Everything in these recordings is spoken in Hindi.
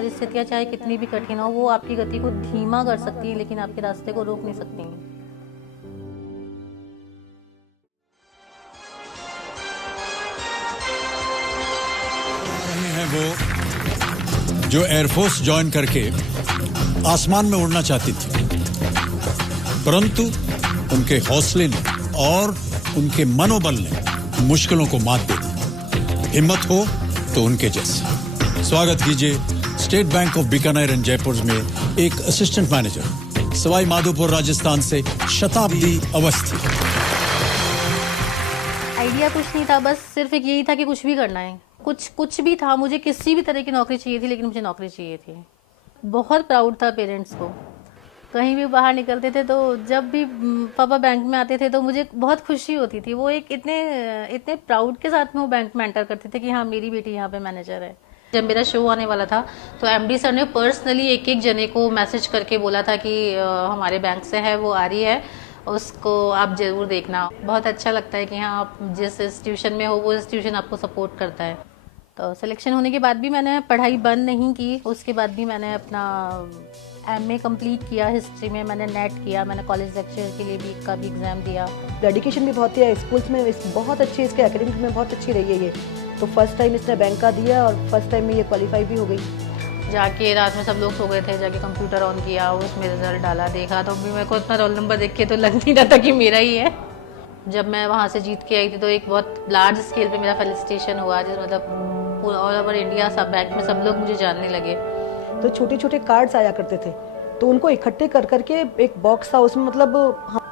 परिस्थितियाँ चाहे कितनी भी कठिन हो, वो आपकी गति को धीमा कर सकती हैं, लेकिन आपके रास्ते को रोक नहीं सकती हैं। रहे हैं वो जो एयरफोर्स ज्वाइन करके आसमान में उड़ना चाहती थी, परंतु उनके हौसले ने और उनके मनोबल ने मुश्किलों को मात दे दी। हिम्मत हो तो उनके जैसे। स्वागत कीजिए state bank of Bikaner and Jaipur में एक असिस्टेंट मैनेजर, सवाई माधोपुर राजस्थान से शताब्दी अवस्थी। आइडिया कुछ नहीं था, बस सिर्फ एक यही था कि कुछ भी करना है। कुछ भी था, मुझे किसी भी तरह की नौकरी चाहिए थी, लेकिन मुझे नौकरी चाहिए थी। बहुत प्राउड था पेरेंट्स को। कहीं भी बाहर निकलते थे तो जब भी पापा बैंक में आते थे तो मुझे बहुत खुशी होती थी। वो एक इतने प्राउड के साथ में वो बैंक में एंटर करते थे कि हाँ, मेरी बेटी यहाँ पे मैनेजर है। जब मेरा शो आने वाला था तो एमडी सर ने पर्सनली एक जने को मैसेज करके बोला था कि हमारे बैंक से है, वो आ रही है, उसको आप ज़रूर देखना। बहुत अच्छा लगता है कि हाँ, आप जिस इंस्टीट्यूशन में हो वो इंस्टीट्यूशन आपको सपोर्ट करता है। तो सिलेक्शन होने के बाद भी मैंने पढ़ाई बंद नहीं की। उसके बाद भी मैंने अपना एमए कंप्लीट किया हिस्ट्री में। मैंने नेट किया, मैंने कॉलेज लेक्चर के लिए भी का भी एग्ज़ाम दिया। डेडिकेशन भी बहुत है स्कूल्स में, बहुत अच्छी इसके एकेडमिक में बहुत अच्छी रही है ये। तो फर्स्ट टाइम इसने बैंक का दिया और फर्स्ट टाइम में ये क्वालिफाई भी हो गई। जाके रात में सब लोग सो गए थे, जाके कंप्यूटर ऑन किया, उसमें रिजल्ट डाला, देखा तो भी मेरे को इतना रोल नंबर देख के तो लग नहीं रहा था कि मेरा ही है। जब मैं वहाँ से जीत के आई थी तो एक बहुत लार्ज स्केल पे मेरा फेलिसिटेशन हुआ, जिस मतलब ऑल ओवर इंडिया सब बैंक में सब लोग मुझे जानने लगे। तो छोटे छोटे कार्ड्स आया करते थे, तो उनको इकट्ठे कर करके एक बॉक्स था उसमें, मतलब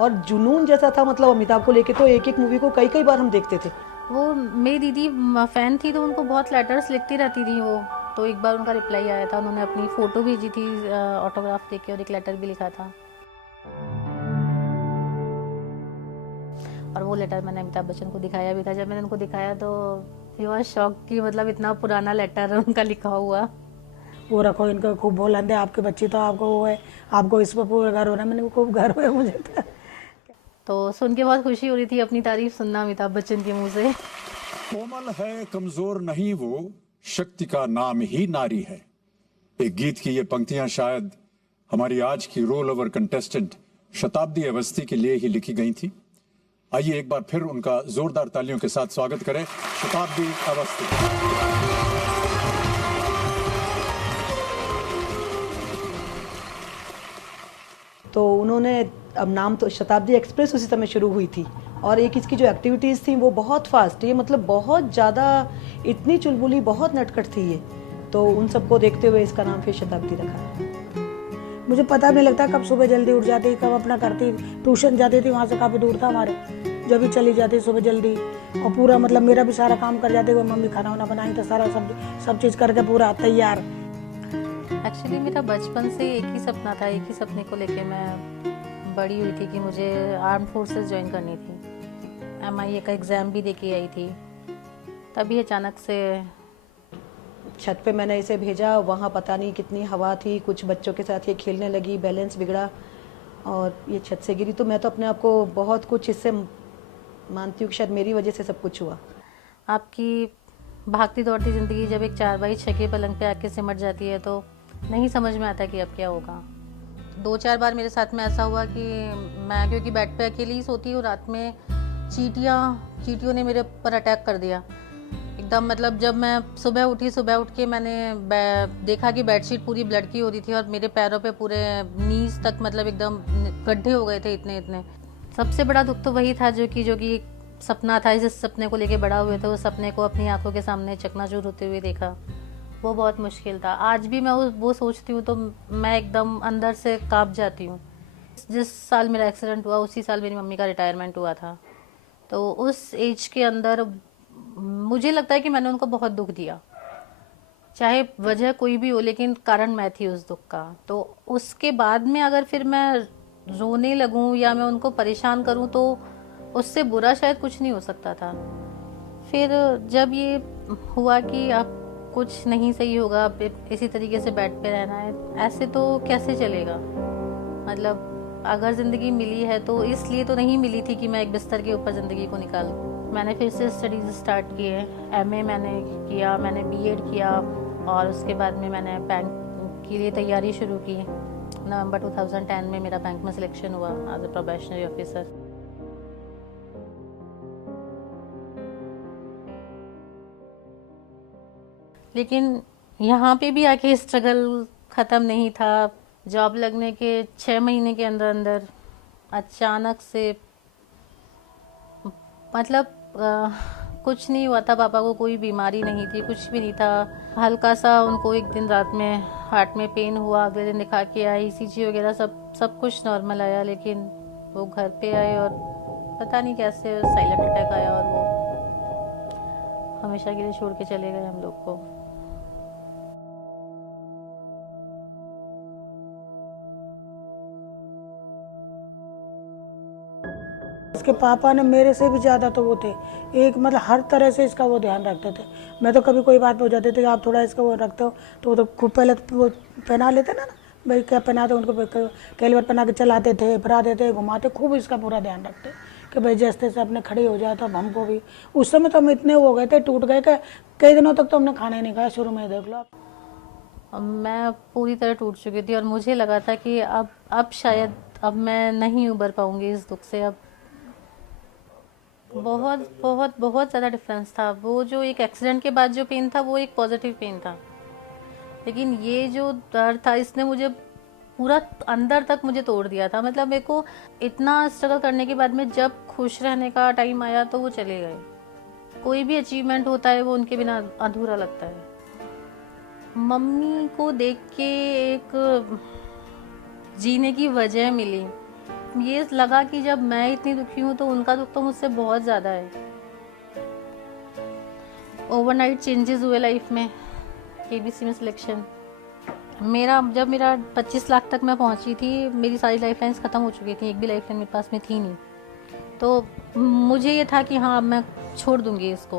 और जुनून जैसा था, मतलब अमिताभ को लेके तो एक मूवी को कई बार हम देखते थे। वो मेरी दीदी फ़ैन थी तो उनको बहुत लेटर्स लिखती रहती थी वो। तो एक बार उनका रिप्लाई आया था, उन्होंने अपनी फ़ोटो भेजी थी ऑटोग्राफ देके और एक लेटर भी लिखा था। और वो लेटर मैंने अमिताभ बच्चन को दिखाया भी था। जब मैंने उनको दिखाया तो ही वाज शॉक कि मतलब इतना पुराना लेटर उनका लिखा हुआ। वो रखो, इनका खूब बोलते आपके बच्ची तो आपको वो है, आपको इस पर पूरा गर्व हो रहा है। मैंने खूब गर्व है मुझे तो सुन के बहुत खुशी हो रही थी अपनी तारीफ सुनना अमिताभ बच्चन के मुंह से। कोमल है कमजोर नहीं वो, शक्ति का नाम ही नारी है। एक गीत की ये पंक्तियां शायद हमारी आज की रोल ओवर कंटेस्टेंट शताब्दी अवस्थी के लिए ही लिखी गई थी। आइए एक बार फिर उनका जोरदार तालियों के साथ स्वागत करें, शताब्दी अवस्थी। तो उन्होंने, अब नाम तो शताब्दी एक्सप्रेस उसी समय शुरू हुई थी, और एक इसकी जो एक्टिविटीज़ थी वो बहुत फास्ट, ये मतलब बहुत ज़्यादा, इतनी चुलबुली, बहुत नटखट थी ये। तो उन सबको देखते हुए इसका नाम फिर शताब्दी रखा। मुझे पता भी नहीं लगता कब सुबह जल्दी उठ जाती, कब अपना करती। ट्यूशन जाती थी, वहाँ से काफ़ी दूर था हमारे, जब भी चली जाती सुबह जल्दी, और पूरा मतलब मेरा भी सारा काम कर जाती। वो मम्मी खाना वाना बनाई तो सारा सब चीज़ करके पूरा तैयार। एक्चुअली मेरा बचपन से एक ही सपना था, एक ही सपने को लेके मैं बड़ी हुई थी कि मुझे आर्म फोर्सेस ज्वाइन करनी थी। MIA का एग्ज़ाम भी देके आई थी। तभी अचानक से छत पे मैंने इसे भेजा, वहाँ पता नहीं कितनी हवा थी, कुछ बच्चों के साथ ये खेलने लगी, बैलेंस बिगड़ा और ये छत से गिरी। तो मैं तो अपने आप को बहुत कुछ इससे मानती हूँ कि शायद मेरी वजह से सब कुछ हुआ। आपकी भागती दौड़ती ज़िंदगी जब एक 4x6 के पलंग पे आके सिमट जाती है तो नहीं समझ में आता कि अब क्या होगा। 2-4 बार मेरे साथ में ऐसा हुआ कि मैं, क्योंकि बेड पे अकेली ही सोती हूँ, रात में चींटियों ने मेरे ऊपर अटैक कर दिया एकदम। मतलब जब मैं सुबह उठ के मैंने देखा कि बेडशीट पूरी ब्लड की हो रही थी और मेरे पैरों पे पूरे नीज तक मतलब एकदम गड्ढे हो गए थे इतने। सबसे बड़ा दुख तो वही था जो कि सपना था, जिस सपने को लेके बड़ा हुए थे, उस सपने को अपनी आंखों के सामने चकनाचूर होते हुए देखा। वो बहुत मुश्किल था। आज भी मैं वो सोचती हूँ तो मैं एकदम अंदर से कांप जाती हूँ। जिस साल मेरा एक्सीडेंट हुआ उसी साल मेरी मम्मी का रिटायरमेंट हुआ था। तो उस एज के अंदर मुझे लगता है कि मैंने उनको बहुत दुख दिया, चाहे वजह कोई भी हो, लेकिन कारण मैं थी उस दुख का। तो उसके बाद में अगर फिर मैं रोने लगूँ या मैं उनको परेशान करूँ तो उससे बुरा शायद कुछ नहीं हो सकता था। फिर जब ये हुआ कि अब कुछ नहीं सही होगा, अब इसी तरीके से बेड पे रहना है, ऐसे तो कैसे चलेगा। मतलब अगर ज़िंदगी मिली है तो इसलिए तो नहीं मिली थी कि मैं एक बिस्तर के ऊपर ज़िंदगी को निकालूं। मैंने फिर से स्टडीज़ स्टार्ट किए, MA मैंने किया, मैंने B.Ed किया और उसके बाद में मैंने बैंक के लिए तैयारी शुरू की। नवंबर 2010 में मेरा बैंक में सिलेक्शन हुआ एज ए प्रोबेशनरी ऑफिसर। लेकिन यहाँ पे भी आके स्ट्रगल ख़त्म नहीं था। जॉब लगने के 6 महीने के अंदर अंदर अचानक से मतलब कुछ नहीं हुआ था। पापा को कोई बीमारी नहीं थी, कुछ भी नहीं था। हल्का सा उनको एक दिन रात में हार्ट में पेन हुआ, अगले दिन दिखा के आई, ECG वगैरह सब कुछ नॉर्मल आया। लेकिन वो घर पे आए और पता नहीं कैसे साइलेंट अटैक आया और वो हमेशा के लिए छोड़ के चले गए हम लोग को। इसके पापा ने मेरे से भी ज़्यादा तो वो थे, एक मतलब हर तरह से इसका वो ध्यान रखते थे। मैं तो कभी कोई बात पे हो जाती थी कि आप थोड़ा इसका वो रखते हो, तो वो तो खूब पहले वो पहना लेते ना भाई, क्या पहनाते उनको कैलिवर पहना के चलाते थे, फिराते थे, घुमाते, खूब इसका पूरा ध्यान रखते कि भाई जैसे से अपने खड़े हो जाए। तो अब हमको भी उस समय तो हम इतने हो गए थे, टूट गए कि कई दिनों तक तो हमने खाना ही नहीं खाया। शुरू में देख लो आप। मैं पूरी तरह टूट चुकी थी और मुझे लगा था कि अब शायद अब मैं नहीं उबर पाऊंगी इस दुख से। अब बहुत बहुत बहुत ज़्यादा डिफरेंस था। वो जो एक एक्सीडेंट के बाद जो पेन था वो एक पॉजिटिव पेन था, लेकिन ये जो दर्द था इसने मुझे पूरा अंदर तक मुझे तोड़ दिया था। मतलब मेरे को इतना स्ट्रगल करने के बाद में जब खुश रहने का टाइम आया तो वो चले गए। कोई भी अचीवमेंट होता है वो उनके बिना अधूरा लगता है। मम्मी को देख के एक जीने की वजह मिली। ये लगा कि जब मैं इतनी दुखी हूँ तो उनका दुख तो मुझसे बहुत ज़्यादा है। ओवरनाइट चेंजेस हुए लाइफ में। KBC में सिलेक्शन जब मेरा 25 लाख तक मैं पहुँची थी, मेरी सारी लाइफ लाइन्स ख़त्म हो चुकी थी, एक भी लाइफ लाइन मेरे पास में थी नहीं। तो मुझे ये था कि हाँ अब मैं छोड़ दूँगी इसको।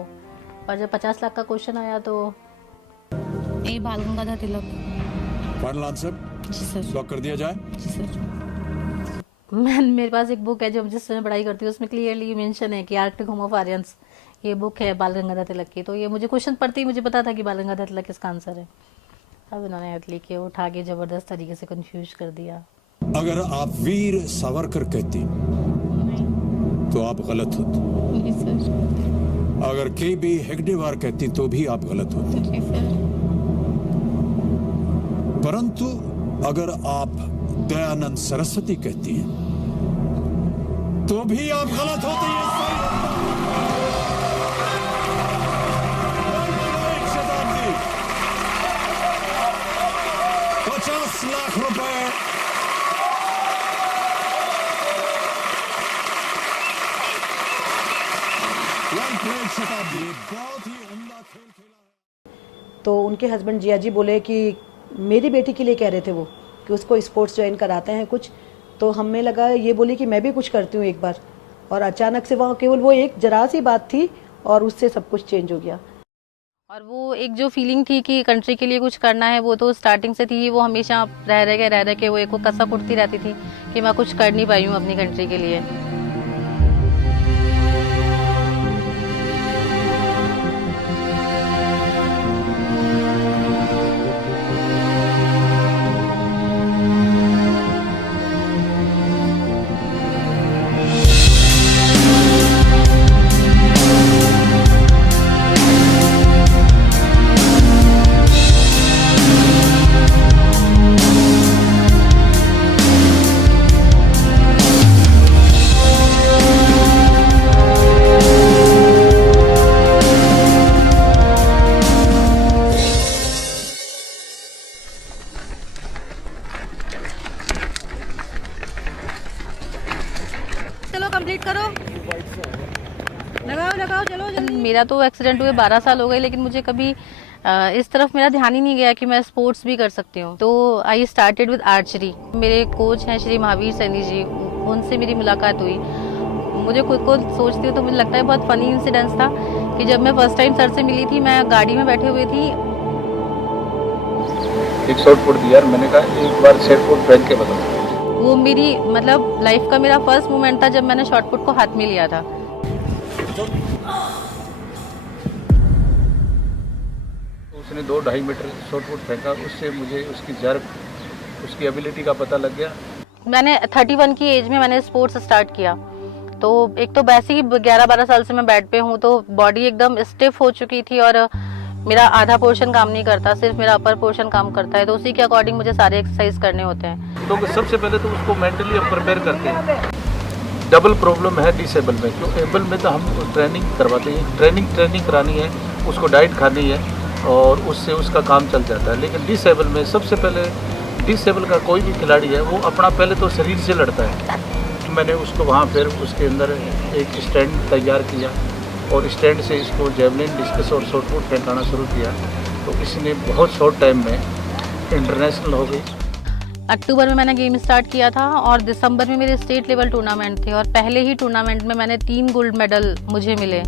और जब 50 लाख का क्वेश्चन आया तो बाल गंगाधर तिलक। Final answer? जी सर। लॉक कर दिया जाए? जी सर। मेरे पास एक बुक है जो जिससे मैं पढ़ाई करती हूँ, उसमें क्लियरली मेंशन है कि आर्कटिक होम ऑफ आर्यंस, ये बुक है बाल गंगाधर तिलक की। तो ये मुझे क्वेश्चन पढ़ते ही मुझे पता था कि बाल गंगाधर तिलक इसका आंसर है। अब इन्होंने एटली के उठा के जबरदस्त तरीके से कंफ्यूज कर दिया। अगर आप वीर सावरकर कहती तो आप गलत होते। जी सर। अगर KB हेगडेवार कहती तो भी आप गलत होते। जी सर। परंतु अगर आप दयानंद सरस्वती कहती हैं तो भी आप गलत होती हैं। शताब्दी 50 लाख रुपए शताब्दी बहुत ही उम्दा खेल खेला। तो उनके हस्बैंड जिया जी बोले कि मेरी बेटी के लिए कह रहे थे वो कि उसको स्पोर्ट्स ज्वाइन कराते हैं कुछ। तो हमें लगा ये बोली कि मैं भी कुछ करती हूँ एक बार, और अचानक से वहाँ केवल वो एक जरा सी बात थी और उससे सब कुछ चेंज हो गया। और वो एक जो फीलिंग थी कि कंट्री के लिए कुछ करना है, वो तो स्टार्टिंग से थी। वो हमेशा रह के वो एक कसक उठती रहती थी कि मैं कुछ कर नहीं पाई हूँ अपनी कंट्री के लिए। कंप्लीट करो, लगाओ चलो जल्दी। मेरा तो एक्सीडेंट हुए 12 साल हो गए, लेकिन मुझे कभी इस तरफ मेरा ध्यान ही नहीं गया कि मैं स्पोर्ट्स भी कर सकती हूँ। तो आई स्टार्टेड विद आर्चरी। मेरे कोच हैं श्री महावीर सैनी जी, उनसे मेरी मुलाकात हुई। मुझे खुद को सोचती हूँ तो मुझे लगता है बहुत फनी इंसिडेंस था कि जब मैं फर्स्ट टाइम सर से मिली थी, मैं गाड़ी में बैठे हुए थी। एक शॉट पुट दिया, मैंने कहा एक बार सेट पुट पहन के बताओ। वो मेरी मतलब लाइफ का मेरा फर्स्ट मोमेंट था जब मैंने शॉट पुट को हाथ में लिया था। उसने उसने 2-2.5 मीटर शॉर्ट पुट फेंका, उससे मुझे उसकी जर्क, उसकी एबिलिटी का पता लग गया। मैंने 31 की एज में मैंने स्पोर्ट्स स्टार्ट किया, तो एक तो वैसे ही 11-12 साल से मैं बेड पे हूँ, तो बॉडी एकदम स्टिफ हो चुकी थी और मेरा आधा पोर्शन काम नहीं करता, सिर्फ मेरा अपर पोर्शन काम करता है, तो उसी के अकॉर्डिंग मुझे सारे एक्सरसाइज करने होते हैं। तो सबसे पहले तो उसको मेंटली हम प्रिपेयर करते हैं। डबल प्रॉब्लम है डिसेबल में, क्यों एबल में तो हम ट्रेनिंग करवाते हैं, ट्रेनिंग करानी है, उसको डाइट खानी है और उससे उसका काम चल जाता है। लेकिन डिसेबल में सबसे पहले, डिसेबल का कोई भी खिलाड़ी है वो अपना पहले तो शरीर से लड़ता है। मैंने उसको वहाँ फिर उसके अंदर एक स्टैंड तैयार किया और स्टैंड से इसको जेवलिन, डिस्कस और शॉर्ट पुट फेंकाना शुरू किया, तो इसने बहुत शॉर्ट टाइम में इंटरनेशनल हो गई। अक्टूबर में मैंने गेम स्टार्ट किया था और दिसंबर में मेरे स्टेट लेवल टूर्नामेंट थे और पहले ही टूर्नामेंट में मैंने 3 गोल्ड मेडल मुझे मिले।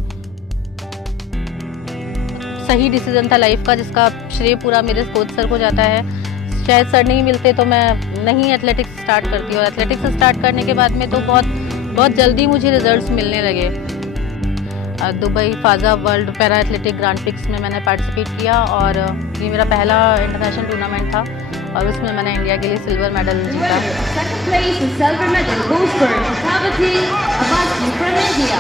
सही डिसीजन था लाइफ का, जिसका श्रेय पूरा मेरे कोच सर को जाता है। शायद सर नहीं मिलते तो मैं नहीं एथलेटिक्स स्टार्ट करती, और एथलेटिक्स स्टार्ट करने के बाद में तो बहुत जल्दी मुझे रिजल्ट्स मिलने लगे। Dubai Fazza world para athletic grand prix मैंने पार्टिसिपेट किया और ये मेरा पहला इंटरनेशनल टूर्नामेंट था और उसमें मैंने इंडिया के लिए सिल्वर मेडल जीता। Second place and silver medal goes for Shitabati Abbasi from India.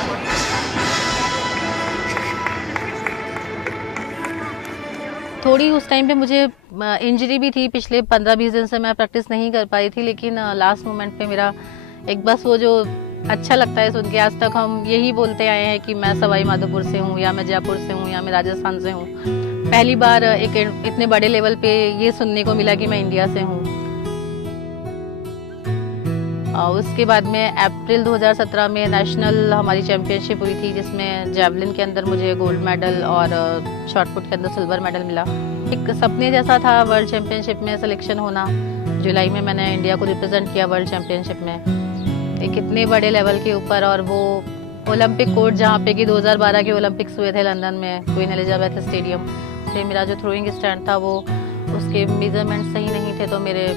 थोड़ी उस टाइम पे मुझे इंजरी भी थी, पिछले 15-20 दिन से मैं प्रैक्टिस नहीं कर पाई थी, लेकिन लास्ट मोमेंट पे मेरा एक बस वो जो अच्छा लगता है सुन के, आज तक हम यही बोलते आए हैं कि मैं सवाई माधोपुर से हूँ या मैं जयपुर से हूँ या मैं राजस्थान से हूँ। पहली बार एक इतने बड़े लेवल पे ये सुनने को मिला कि मैं इंडिया से हूँ। उसके बाद में अप्रैल 2017 में नेशनल हमारी चैम्पियनशिप हुई थी, जिसमें जेवलिन के अंदर मुझे गोल्ड मेडल और शॉर्ट पुट के अंदर सिल्वर मेडल मिला। एक सपने जैसा था वर्ल्ड चैम्पियनशिप में सिलेक्शन होना। जुलाई में मैंने इंडिया को रिप्रेजेंट किया वर्ल्ड चैम्पियनशिप में, एक इतने बड़े लेवल के ऊपर, और वो ओलंपिक कोर्ट जहाँ पे कि 2012 के ओलंपिक्स हुए थे लंदन में क्वीन एलिजाबेथ स्टेडियम से, मेरा जो थ्रोइंग स्टैंड था वो उसके मेजरमेंट सही नहीं थे, तो मेरे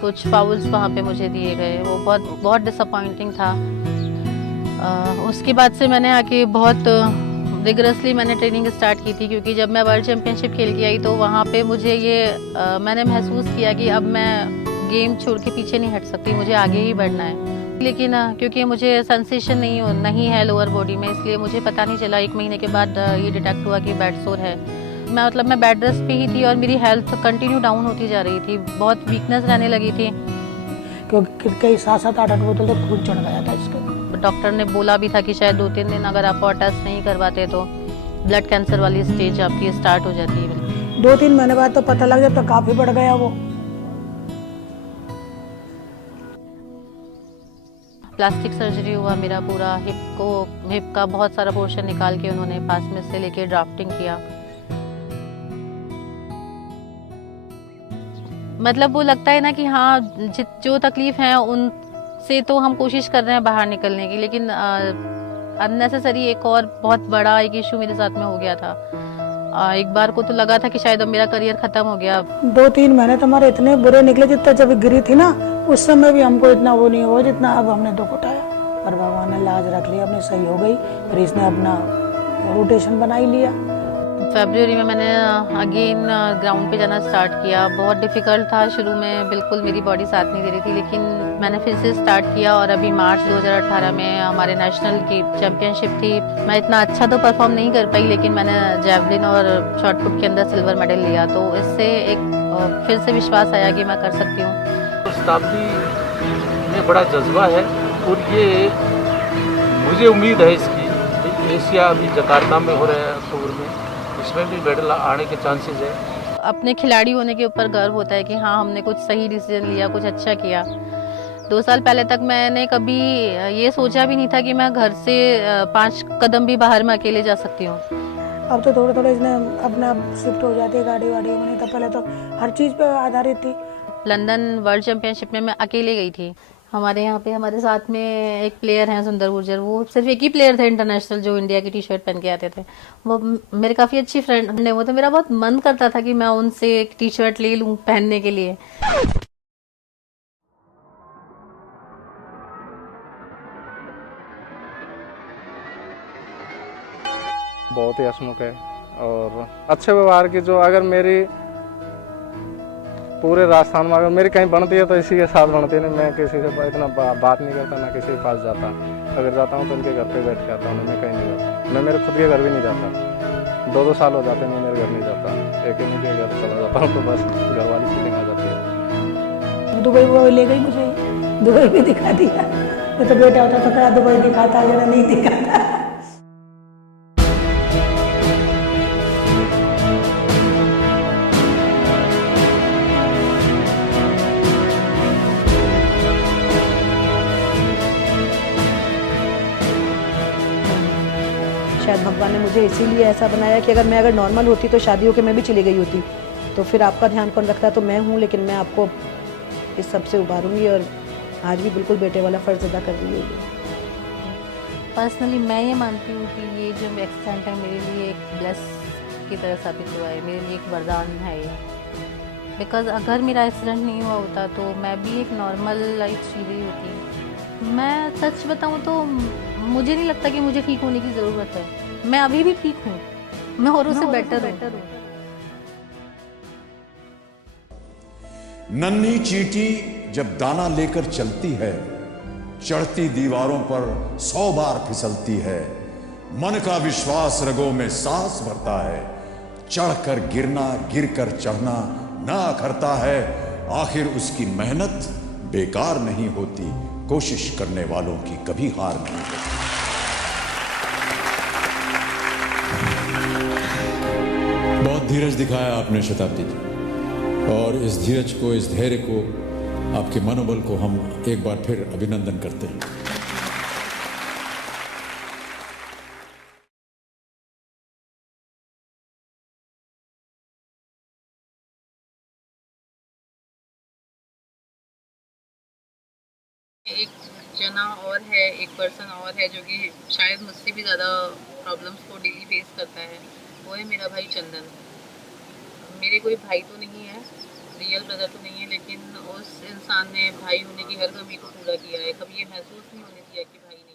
कुछ फाउल्स वहाँ पे मुझे दिए गए। वो बहुत डिसअपॉइंटिंग था। उसके बाद से मैंने आके बहुत रिगरसली मैंने ट्रेनिंग स्टार्ट की थी, क्योंकि जब मैं वर्ल्ड चैम्पियनशिप खेल के आई तो वहाँ पे मुझे मैंने महसूस किया कि अब मैं गेम छोड़ के पीछे नहीं हट सकती, मुझे आगे ही बढ़ना है। लेकिन क्योंकि मुझे सेंसेशन नहीं है लोअर बॉडी में, इसलिए मुझे पता नहीं चला। 1 महीने के बाद ये डिटेक्ट हुआ कि बेड सोर है। मैं बेड रेस्ट पे ही थी और मेरी हेल्थ कंटिन्यू डाउन होती जा रही थी, बहुत वीकनेस रहने लगी थी, क्योंकि कई 7-8 बोतल तो खून चढ़ गया था इसके। डॉक्टर ने बोला भी था कि शायद 2-3 दिन अगर आप और टेस्ट नहीं करवाते तो ब्लड कैंसर वाली स्टेज आपकी स्टार्ट हो जाती है। 2-3 महीने बाद तो पता लग जाता, काफी बढ़ गया वो। प्लास्टिक सर्जरी हुआ मेरा पूरा, हिप का बहुत सारा पोर्शन निकाल के उन्होंने पास में से लेके ड्राफ्टिंग किया। मतलब वो लगता है ना कि हाँ, जो तकलीफ है उनसे तो हम कोशिश कर रहे हैं बाहर निकलने की, लेकिन अननेसेसरी एक और बहुत बड़ा एक इशू मेरे साथ में हो गया था। एक बार को तो लगा था कि शायद अब मेरा करियर खत्म हो गया। 2-3 महीने तो हमारे इतने बुरे निकले, जितना जब गिरी थी ना उस समय भी हमको इतना वो नहीं हुआ जितना अब हमने दुख उठाया, पर भगवान ने लाज रख लिया, अपनी सही हो गई। फिर इसने अपना रोटेशन बना ही लिया। फरवरी में मैंने अगेन ग्राउंड पे जाना स्टार्ट किया। बहुत डिफ़िकल्ट था शुरू में, बिल्कुल मेरी बॉडी साथ नहीं दे रही थी, लेकिन मैंने फिर से स्टार्ट किया और अभी मार्च 2018 में हमारे नेशनल की चैम्पियनशिप थी। मैं इतना अच्छा तो परफॉर्म नहीं कर पाई, लेकिन मैंने जेवलिन और शॉर्ट पुट के अंदर सिल्वर मेडल लिया, तो इससे एक फिर से विश्वास आया कि मैं कर सकती हूँ। शताब्दी में बड़ा जज्बा है और ये मुझे उम्मीद है इसकी। एशिया अभी जकार्ता में हो रहा है अक्टूबर में, इसमें भी मेडल आने के चांसेस है। अपने खिलाड़ी होने के ऊपर गर्व होता है कि हाँ, हमने कुछ सही डिसीजन लिया, कुछ अच्छा किया। 2 साल पहले तक मैंने कभी ये सोचा भी नहीं था कि मैं घर से 5 कदम भी बाहर में अकेले जा सकती हूँ। अब तो थोड़े इसने अपना शिफ्ट हो जाती है, गाड़ी वाड़ी में, नहीं तो पहले तो हर चीज़ पे आधारित थी। लंदन वर्ल्ड चैम्पियनशिप में मैं अकेले गई थी। हमारे यहाँ पे हमारे साथ में एक प्लेयर हैं सुंदर गुर्जर, वो सिर्फ एक ही प्लेयर थे इंटरनेशनल जो इंडिया की टी-शर्ट पहन के आते थे। वो मेरे काफ़ी अच्छी फ्रेंड ने वो, तो मेरा बहुत मन करता था कि मैं उनसे एक टी-शर्ट ले लूँ पहनने के लिए। बहुत ही हंसमुख है और अच्छे व्यवहार की, जो अगर मेरी पूरे राजस्थान में अगर मेरी कहीं बनती है तो इसी के साथ बनती है। नहीं, मैं किसी से इतना बात नहीं करता, ना किसी के पास जाता। अगर जाता हूँ तो उनके घर पे बैठ के आता हूँ, मैं कहीं नहीं जाता। मैं मेरे खुद के घर भी नहीं जाता, 2-2 साल हो जाते हैं मैं मेरे घर नहीं जाता, एक ही के घर चला जाता हूँ, तो बस घर वाली फीलिंग आ जाती है। दुबई वो ले गई मुझे, दुबई भी दिखा दिया। ये तो बेटा होता तो क्या दुबई दिखाता, या नहीं दिखाता। शायद भगवान ने मुझे इसीलिए ऐसा बनाया कि अगर नॉर्मल होती तो शादियों के मैं भी चली गई होती, तो फिर आपका ध्यान कौन रखता? तो मैं हूँ, लेकिन मैं आपको इस सब से उबारूंगी और आज भी बिल्कुल बेटे वाला फ़र्ज़ अदा कर रही है। पर्सनली मैं ये मानती हूँ कि ये जो एक्सीडेंट है मेरे लिए एक ब्लेस की तरह साबित हुआ है, मेरे लिए एक वरदान है ये। बिकॉज़ अगर मेरा एक्सीडेंट नहीं हुआ होता तो मैं भी एक नॉर्मल लाइफ जी रही होती। मैं सच बताऊँ तो मुझे नहीं लगता कि मुझे ठीक होने की ज़रूरत है। मैं अभी भी ठीक हूँ, मैं औरों से बेटर हूँ। नन्ही चींटी जब दाना लेकर चलती है, चढ़ती दीवारों पर 100 बार फिसलती है। मन का विश्वास रगों में सांस भरता है, चढ़कर गिरना गिरकर चढ़ना ना करता है। आखिर उसकी मेहनत बेकार नहीं होती, कोशिश करने वालों की कभी हार नहीं होती। बहुत धीरज दिखाया आपने शताब्दी जी, और इस धीरज को, इस धैर्य को, आपके मनोबल को हम एक बार फिर अभिनंदन करते हैं। एक जना और है, एक पर्सन और है जो कि शायद मुझसे भी ज़्यादा प्रॉब्लम्स को डेली फेस करता है, वो है मेरा भाई चंदन। मेरे कोई भाई तो नहीं है, रियल ब्रदर तो नहीं है, लेकिन उस इंसान ने भाई होने की हर कमी को पूरा किया है। कभी ये महसूस नहीं होने दिया कि भाई